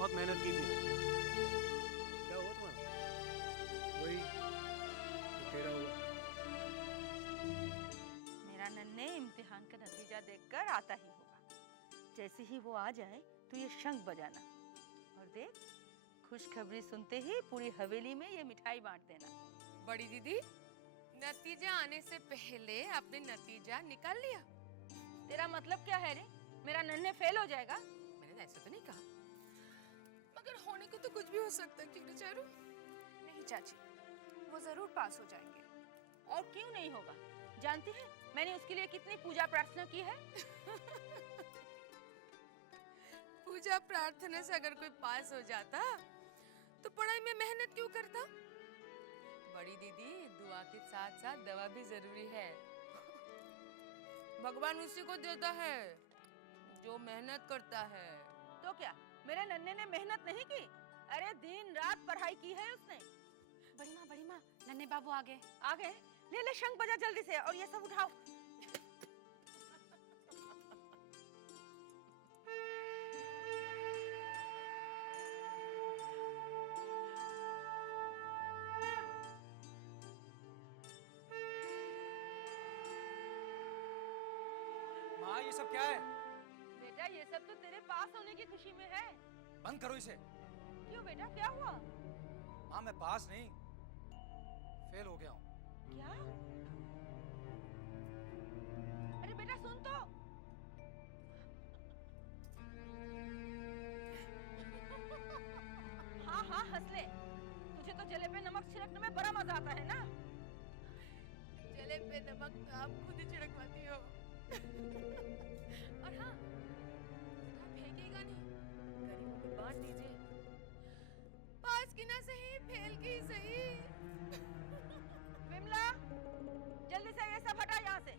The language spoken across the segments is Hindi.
बहुत मेहनत की थी। क्या हुआ तुम्हारा? वही जो तेरा हुआ। मेरा नन्हे इम्तिहान का नतीजा देखकर आता ही होगा। जैसे ही वो आ जाए तो ये शंख बजाना, और देख खुशखबरी सुनते ही पूरी हवेली में ये मिठाई बांट देना। बड़ी दीदी, नतीजा आने से पहले आपने नतीजा निकाल लिया? तेरा मतलब क्या है रे? मेरा नन्हे फेल हो जाएगा? मैंने ऐसा तो नहीं कहा, मगर होने को तो कुछ भी हो सकता है, क्यों ना चारू? नहीं चाची, वो जरूर पास हो जाएंगे। और क्यों नहीं होगा? जानती है मैंने उसके लिए कितनी पूजा प्रार्थना की है। पूजा प्रार्थना से अगर कोई पास हो जाता तो पढ़ाई में मेहनत क्यों करता? बड़ी दीदी, दुआ के साथ साथ दवा भी जरूरी है। भगवान उसी को देता है जो मेहनत करता है। तो क्या मेरे नन्हे ने मेहनत नहीं की? अरे दिन रात पढ़ाई की है उसने। बड़ी माँ, नन्हे बाबू आ गए। आ गए? ले ले शंख बजा जल्दी से, और ये सब उठाओ। माँ ये सब क्या है? बेटा ये सब तो तेरे पास होने की खुशी में है। बंद करो इसे। क्यों बेटा, क्या हुआ? माँ मैं पास नहीं, फेल हो गया हूँ। क्या? अरे बेटा सुन तो। हाँ हाँ हंस ले, तुझे तो जले पे नमक छिड़कने में बड़ा मजा आता है ना। जले पे नमक तो आप खुद ही छिड़कवाती हो। और हाँ, आप फेंकेगा नहीं, गरीबों में बांट दीजिए। पास की ना सही, फेल की ही सही। विमला जल्दी से ये सब हटा यहाँ से।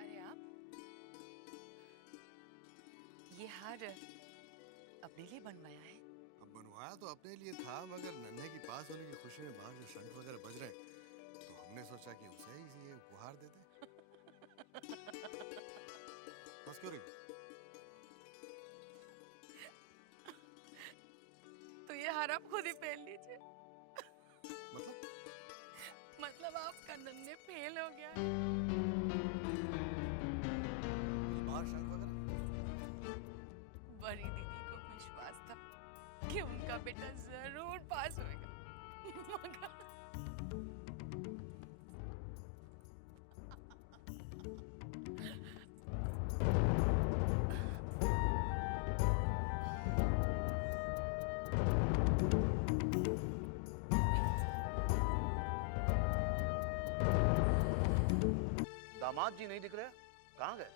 अरे आप, ये हार अपने लिए बनवाया है? अब बनवाया तो अपने लिए था, मगर नन्हे की पास होने की खुशी में बाहर जो शंख वगैरह बज रहे हैं, तो हमने सोचा कि उसे ही ये उपहार दे दें। बस क्यों रही? तो ये हार आप खुद ही पहन लीजिए। मतलब आपका नन्हे फेल हो गया। बाहर शंख वगैरह? बड़ी दीदी को विश्वास था कि उनका बेटा जरूर पास होएगा, मगर दामाद जी नहीं दिख रहे, कहाँ गए?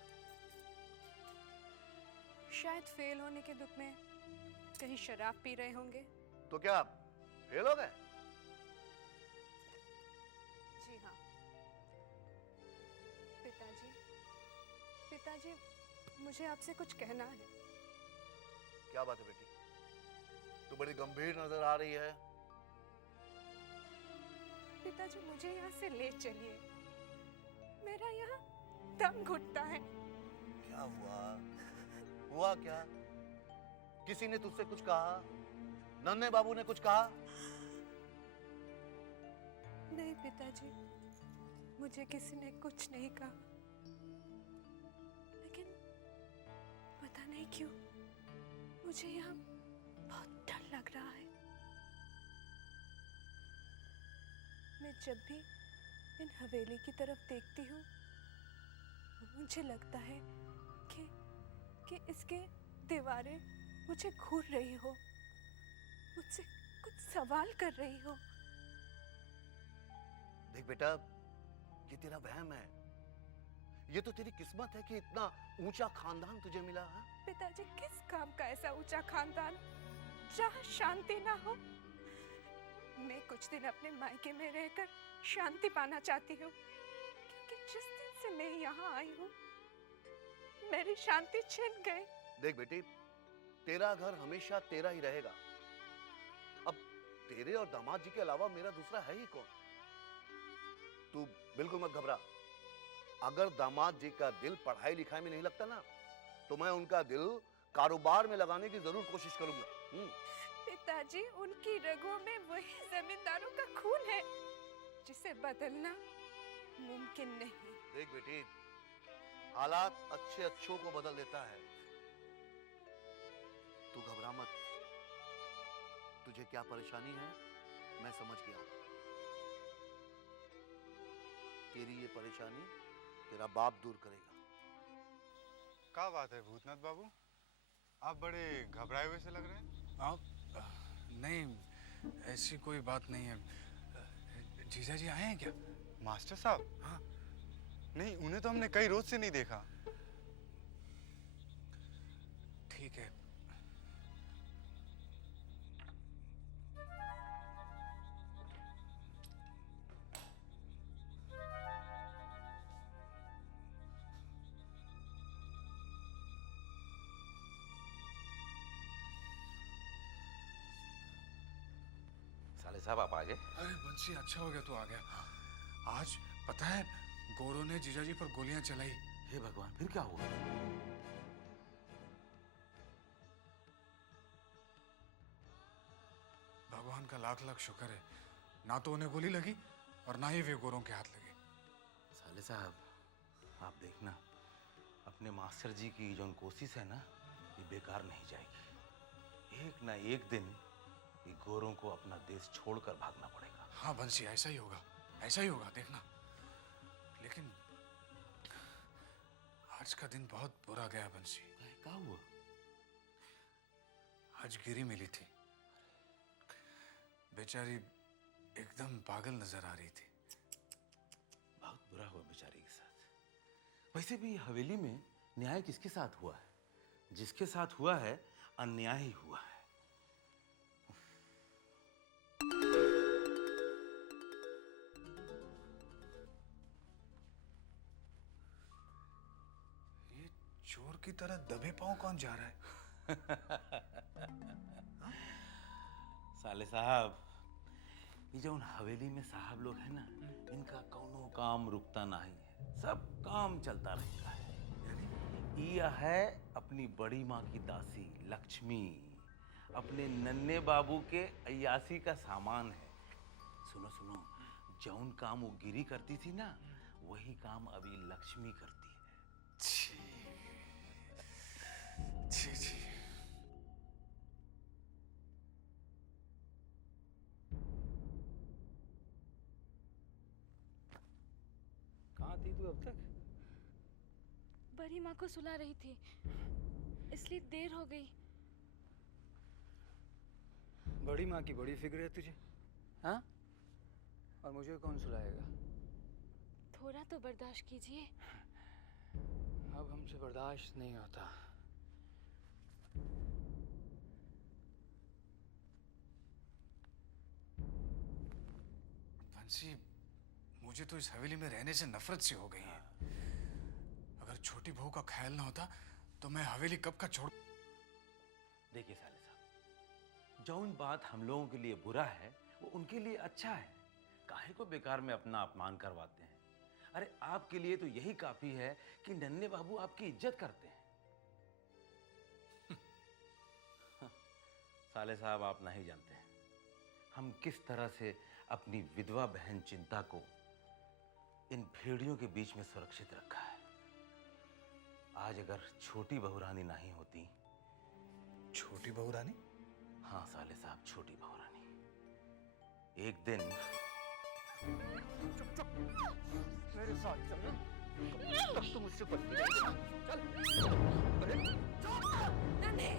शायद फेल होने के दुख में कहीं शराब पी रहे होंगे। तो क्या आप फेल हो गए? जी हाँ पिताजी, मुझे आपसे कुछ कहना है। क्या बात है बेटी, तू बड़ी गंभीर नजर आ रही है। पिताजी मुझे यहाँ से ले चलिए, मेरा यहाँ दम घुटता है। क्या हुआ क्या? किसी ने तुझसे कुछ कहा? नन्हे बाबू ने कुछ कहा? नहीं पिताजी, मुझे किसी ने कुछ नहीं कहा, लेकिन पता नहीं क्यों मुझे यहाँ बहुत डर लग रहा है। मैं जब भी इन हवेली की तरफ देखती हूँ, मुझे लगता है कि इसके दीवारें मुझे घूर रही हो, मुझसे कुछ सवाल कर रही हो। देख बेटा, ये तेरा वहम है। ये तो तेरी किस्मत है कि इतना ऊंचा खानदान तुझे मिला है। पिताजी, किस काम का ऐसा ऊंचा खानदान जहाँ शांति ना हो? मैं कुछ दिन अपने मायके में रहकर शांति पाना चाहती हूँ, क्योंकि जिस दिन से मैं यहाँ आई हूँ मेरी शांति छिन गई। देख बेटी, तेरा घर हमेशा तेरा ही रहेगा। अब तेरे और दामाद जी के अलावा मेरा दूसरा है ही कौन? तू बिल्कुल मत घबरा। अगर दामाद जी का दिल पढ़ाई लिखाई में नहीं लगता ना, तो मैं उनका दिल कारोबार में लगाने की जरूर कोशिश करूंगा। पिताजी, उनकी रगों में वही जमींदारों का खून है जिसे बदलना मुमकिन नहीं। देख बेटी, हालात अच्छे अच्छों को बदल देता है। तू घबरा मत। तुझे क्या परेशानी है मैं समझ गया हूं। तेरी ये परेशानी तेरा बाप दूर करेगा। क्या बात है भूतनाथ बाबू, आप बड़े घबराए हुए से लग रहे हैं। आप नहीं, ऐसी कोई बात नहीं है। जीजा जी आए हैं क्या? मास्टर साहब? हाँ। नहीं, उन्हें तो हमने कई रोज से नहीं देखा। ठीक है। साले साहब आप आ गए। अरे बंसी, अच्छा हो गया तू आ गया। आज पता है गोरों ने जीजाजी पर गोलियां चलाई। हे भगवान, फिर क्या हुआ? भगवान का लाख लाख शुक्र है, ना तो उन्हें गोली लगी और ना ही वे गोरों के हाथ लगे। साले साहब, आप देखना, अपने मास्टर जी की जो कोशिश है ना, ये बेकार नहीं जाएगी। एक ना एक दिन ये गोरों को अपना देश छोड़कर भागना पड़ेगा। हाँ बंसी, ऐसा ही होगा, ऐसा ही होगा, देखना। लेकिन आज का दिन बहुत बुरा गया बंसी। क्या हुआ? आज गिरी मिली थी, बेचारी एकदम पागल नजर आ रही थी। बहुत बुरा हुआ बेचारी के साथ। वैसे भी हवेली में न्याय किसके साथ हुआ है? जिसके साथ हुआ है अन्याय ही हुआ है। ये चोर की तरह दबे पांव कौन जा रहा है? साले साहब, ये जो उन हवेली में साहब लोग हैं ना, इनका कौनो काम रुकता नहीं है, सब काम चलता रहता है। यह है अपनी बड़ी माँ की दासी लक्ष्मी, अपने नन्हे बाबू के अय्यासी का सामान है। सुनो सुनो, जौन काम वो गिरी करती थी ना, वही काम अभी लक्ष्मी करती है। छी छी छी। कहाँ थी तू अब तक? बड़ी माँ को सुला रही थी, इसलिए देर हो गई। बड़ी माँ की बड़ी फिक्र है तुझे, हाँ? और मुझे कौन सुलाएगा? थोड़ा तो बर्दाश्त कीजिए। अब हमसे बर्दाश्त नहीं होता। बंसी, मुझे तो इस हवेली में रहने से नफरत सी हो गई है। अगर छोटी बहू का ख्याल ना होता तो मैं हवेली कब का छोड़। देखिए साले साहब, जौन बात हम लोगों के लिए बुरा है वो उनके लिए अच्छा है। काहे को बेकार में अपना अपमान करवाते हैं? अरे आपके लिए तो यही काफी है कि नन्हे बाबू आपकी इज्जत करते हैं। साले साहब, आप नहीं जानते हैं हम किस तरह से अपनी विधवा बहन चिंता को इन भेड़ियों के बीच में सुरक्षित रखा है। आज अगर छोटी बहू रानी नहीं होती। छोटी बहू रानी? हाँ साले साहब, छोटी बहू रानी। एक दिन चुप चुप, मेरे साथ चल। कब तक तुम मुझसे बचती रहेगी? चल। अरे नन्हे,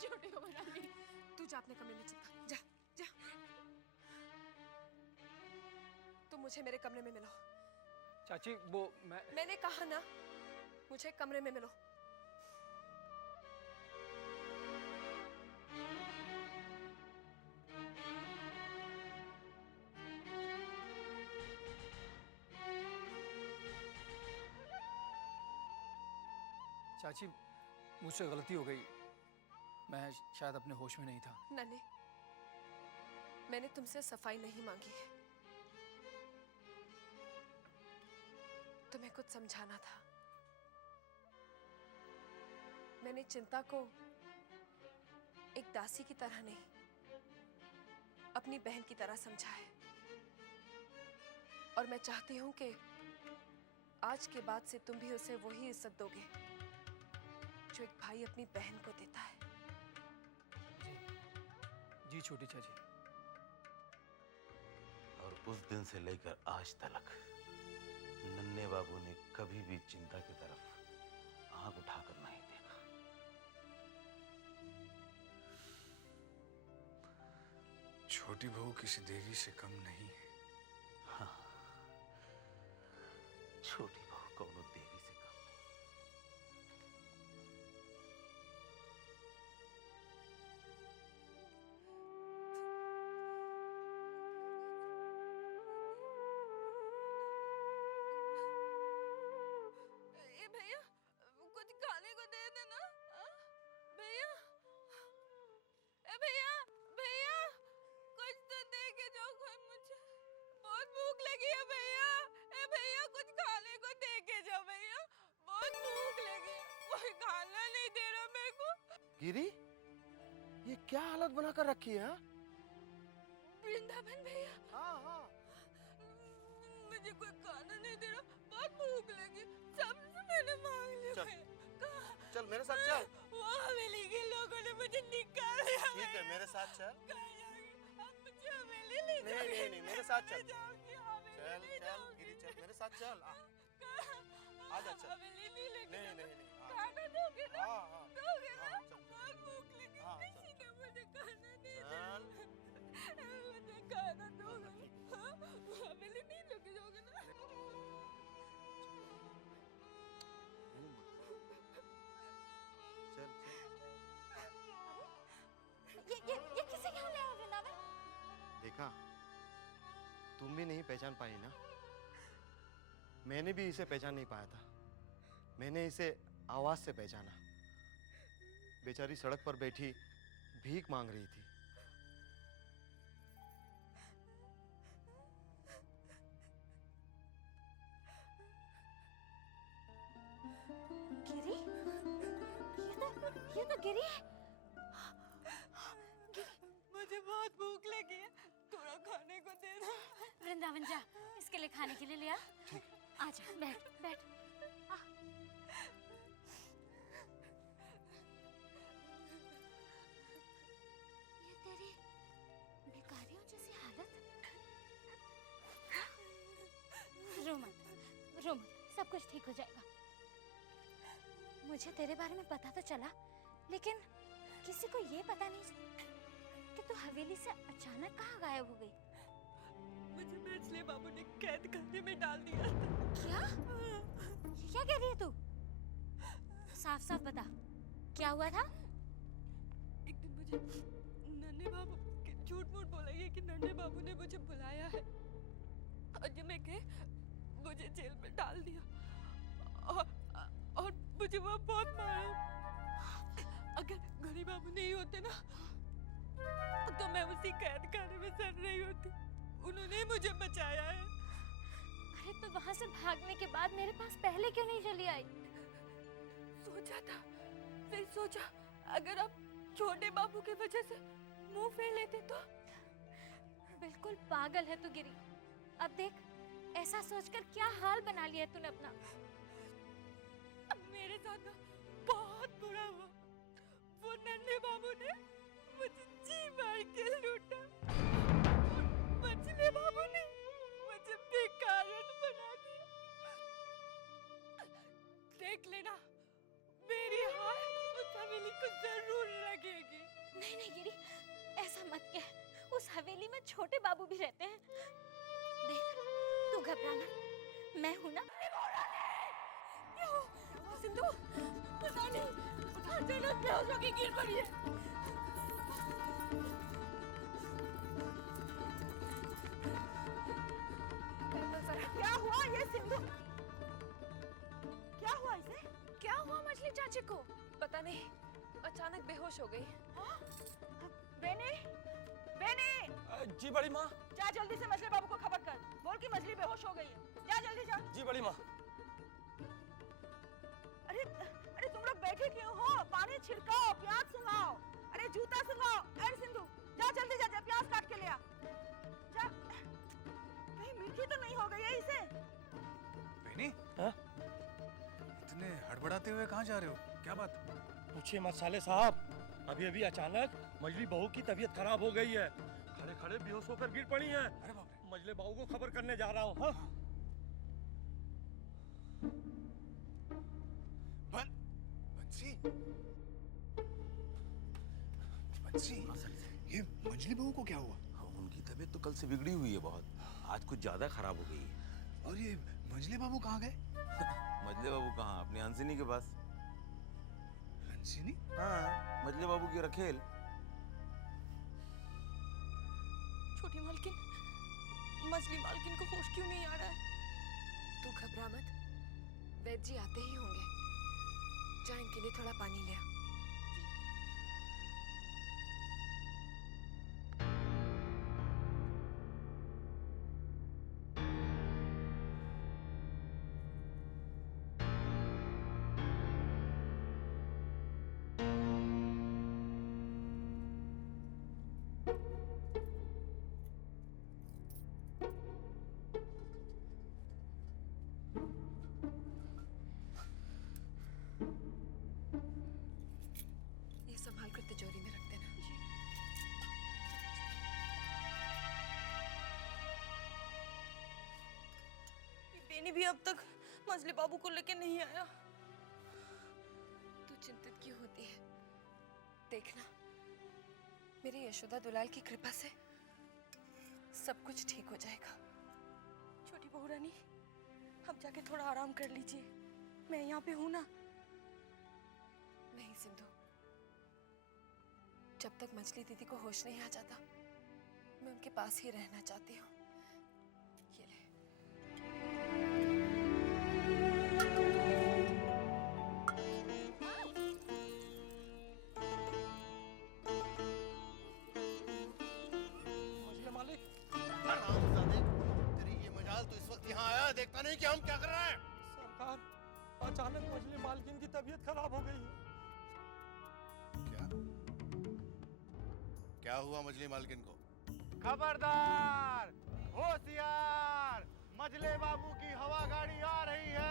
छोटी बहू रानी, तू जा अपने कमरे में चल, जा जा। तुम मुझे मेरे कमरे में मिलो। चाची, वो मैंने कहा ना, मुझे कमरे में मिलो। चाची, मुझसे गलती हो गई, मैं शायद अपने होश में नहीं था। नन्हे, मैंने तुमसे सफाई नहीं मांगी है। तुम्हें कुछ समझाना था। मैंने चिंता को एक दासी की तरह नहीं, अपनी बहन की तरह समझा है। और मैं चाहती हूं कि आज के बाद से तुम भी उसे वही इज्जत दोगे जो एक भाई अपनी बहन को देता है। जी छोटी चाची। और उस दिन से लेकर आज तक नन्हे बाबू ने कभी भी चिंता की तरफ आंख उठाकर नहीं देखा। छोटी बहू किसी देवी से कम नहीं है। हाँ, छोटी बहू कौनो देवी से कम नहीं। ए भैया, कुछ खाने को दे देना। भैया, ए भैया, भैया, कुछ तो दे के जाओ कोई मुझे। बहुत भूख लगी है भैया। ए भैया, कुछ खाने को दे के जाओ भैया। बहुत भूख लगी है। कोई खाना नहीं दे रहा मेरे को। गिरी, ये क्या हालत बनाकर रखी है? वृंदावन भैया, हाँ। मुझे कोई खाना नहीं दे रहा। बहुत भूख लगी। सबसे मैंने मांग लिया चल। भैया। चल मेरे साथ चल। वो हवेली के लोगों ने मुझे निकाल दिया। ठीक है, मेरे साथ चल। कहाँ जाओगी? अब मुझे हवेली ले नहीं, जाओगी। नहीं, नहीं, मेरे साथ चल। जाओगी, हवेली ले चल जाओगी। गिरी, चल मेरे साथ चल। आजा चल। हवेली नहीं लेके नहीं, जाओगी। नहीं, नहीं। खाना दोगे ना? हाँ। दोगे ना? हाँ, चल। बहुत भूख लगी। हाँ, चल। किसी ने मुझे खाना नहीं चल। दिया। मुझे खाना दोगे? हाँ? हवेली नहीं लेके जाओगे ना? चल ये किसे क्या ले आया वृंदावन? देखा, तुम भी नहीं पहचान पाई ना। मैंने भी इसे पहचान नहीं पाया था। मैंने इसे आवाज से पहचाना। बेचारी सड़क पर बैठी भीख मांग रही थी। गिरी, ये तो गिरी है। मुझे बहुत भूख लगी है। थोड़ा खाने को दे दो। वृंदावन जा, इसके लिए खाने के लिए ले आ। आजा, बैठ बैठ। ये तेरी भिखारियों जैसी हालत। रो मत, सब कुछ ठीक हो जाएगा। मुझे तेरे बारे में पता तो चला, लेकिन किसी को ये पता नहीं कि तू हवेली से अचानक कहाँ गायब हो गई। मुझे बेचले बाबू ने कैद खाने में डाल दिया था। क्या? क्या कह रही है तू? साफ साफ बता, क्या हुआ था? एक दिन मुझे नन्हे बाबू झूठ मूठ बोला ये कि नन्हे बाबू ने मुझे बुलाया है और जब मैं गए मुझे जेल में डाल दिया और मुझे वहाँ बहुत मारा। अगर गरीब बाबू नहीं होते ना तो मैं उसी कैद खाने में सड़ रही होती। उन्होंने मुझे बचाया है। अरे तो वहाँ से भागने के बाद मेरे पास पहले क्यों नहीं चली आई? सोचा था, फिर सोचा अगर आप छोटे बाबू की वजह से मुंह फेर लेते तो। बिल्कुल पागल है तू गिरी। अब देख, ऐसा सोचकर क्या हाल बना लिया है तूने अपना। अब मेरे साथ ना बहुत बुरा हुआ। वो नन्हे बाबू ने मुझे जी मार के लूटा। मछली बाबू ने मुझे बेकारण बना दिया। देख लेना, मेरी हार उस हवेली को जरूर लगेगी। नहीं नहीं गिरी, ऐसा मत कह। उस हवेली में छोटे बाबू भी रहते हैं। देख, तू घबरा मत, मैं हूं ना। क्यों? सिंधु, पता नहीं, अचानक बेहोश होके गिर पड़ी है। क्या हुआ ये सिंधु? क्या हुआ इसे? क्या हुआ मछली चाची को? पता नहीं, अचानक बेहोश हो गई। बेनी, बेनी, जी बड़ी माँ। जा जल्दी से मछली बाबू को खबर कर। बोल कि मछली बेहोश हो गई है। जा जल्दी जा। जी बड़ी माँ। ये जूता सुंघाओ। अरे सिंधु जा जल्दी जा प्याज काट के ले आ। जा, कहीं मीठी तो नहीं हो गई है इसे? बेनी, हाँ? इतने हड़बड़ाते हुए कहाँ जा रहे हो? क्या बात? पूछिए मत साले साहब, अभी अभी अचानक मजली बहू की तबीयत खराब हो गई है। खड़े खड़े बेहोश होकर गिर पड़ी है। अरे बाप रे। मजले बहू को खबर करने जा रहा हूँ। हाँ? बंसी, बंसी, ये मंजली बहू को क्या हुआ? उनकी तबीयत तो कल से बिगड़ी हुई है बहुत, आज कुछ ज्यादा खराब हो गई है। और ये मंजली बाबू कहाँ गए? मजले बाबू कहाँ, अपनी हंसिनी के पास। हंसिनी? हाँ, मजले बाबू की रखेल। छोटी मालकिन, मछली मालकिन को होश क्यों नहीं आ रहा है? तू घबरा मत, वैद्य जी आते ही होंगे। जा इनके लिए थोड़ा पानी ले आ। संभाल कर तिजोरी में रख देना। बेनी भी अब तक मजली बाबू को लेके नहीं आया। तू चिंतित क्यों होती है? देखना, मेरी यशोदा दुलाल की कृपा से सब कुछ ठीक हो जाएगा। छोटी बहू रानी, अब जाके थोड़ा आराम कर लीजिए, मैं यहाँ पे हूँ ना। नहीं सिंधु, जब तक मछली दीदी को होश नहीं आ जाता, मैं उनके पास ही रहना चाहती हूँ। ये ले। मजले मालिक, तेरी ये मजाल तो इस वक्त यहाँ आया, देखता नहीं कि हम क्या कर रहे हैं? सरकार, अचानक मजली मालकिन की तबीयत खराब हो गई है। क्या हुआ मछली मालकिन को? खबरदार, होशियार, मजले बाबू की हवा गाड़ी आ रही है।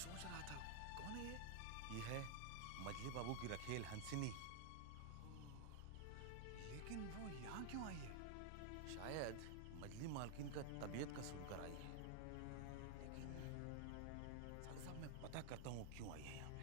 सोच रहा था, कौन है ये? ये है मजली बाबू की रखेल हंसिनी। लेकिन वो यहाँ क्यों आई है? शायद मजली मालकिन का तबीयत का सुनकर आई है, लेकिन साले साहब मैं पता करता हूँ क्यों आई है यहाँ पे।